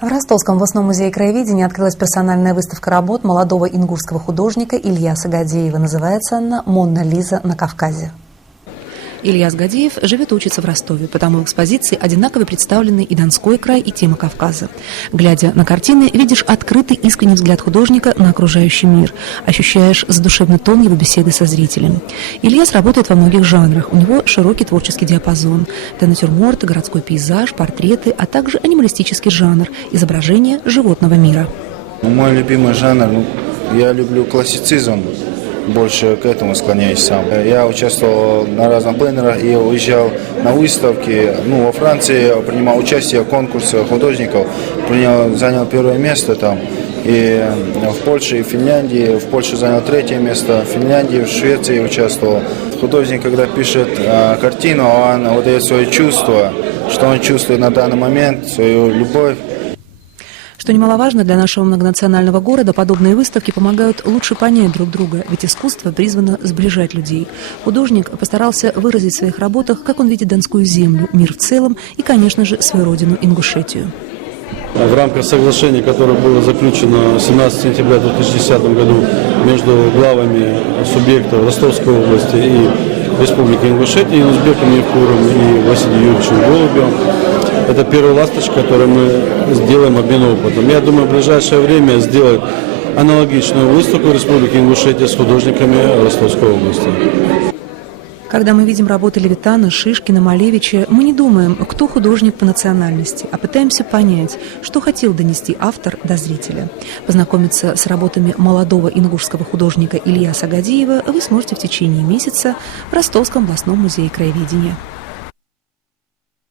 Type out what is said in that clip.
В Ростовском областном музее краеведения открылась персональная выставка работ молодого ингушского художника Ильяса Гадеева. Называется она «Мона Лиза на Кавказе». Ильяс Гадеев живет и учится в Ростове, потому в экспозиции одинаково представлены и Донской край, и тема Кавказа. Глядя на картины, видишь открытый искренний взгляд художника на окружающий мир, ощущаешь задушевный тон его беседы со зрителем. Ильяс работает во многих жанрах, у него широкий творческий диапазон. Это натюрморт, городской пейзаж, портреты, а также анималистический жанр – изображение животного мира. Мой любимый жанр, я люблю классицизм. Больше к этому склоняюсь сам. Я участвовал на разных пленерах и уезжал на выставки. Во Франции принимал участие в конкурсе художников, занял первое место там. И в Польше, и в Финляндии. В Польше занял третье место, в Финляндии, в Швеции участвовал. Художник, когда пишет картину, он выдает свои чувства, что он чувствует на данный момент, свою любовь. Что немаловажно для нашего многонационального города, подобные выставки помогают лучше понять друг друга, ведь искусство призвано сближать людей. Художник постарался выразить в своих работах, как он видит Донскую землю, мир в целом и, конечно же, свою родину Ингушетию. В рамках соглашения, которое было заключено 17 сентября 2010 году между главами субъектов Ростовской области и Республики Ингушетия, Узбеком Евкуром и Василием Юрьевичем Голубевым, это первая ласточка, которую мы сделаем обмен опытом. Я думаю, в ближайшее время сделать аналогичную выставку в Республике Ингушетия с художниками Ростовской области. Когда мы видим работы Левитана, Шишкина, Малевича, мы не думаем, кто художник по национальности, а пытаемся понять, что хотел донести автор до зрителя. Познакомиться с работами молодого ингушского художника Ильяса Гадеева вы сможете в течение месяца в Ростовском областном музее краеведения.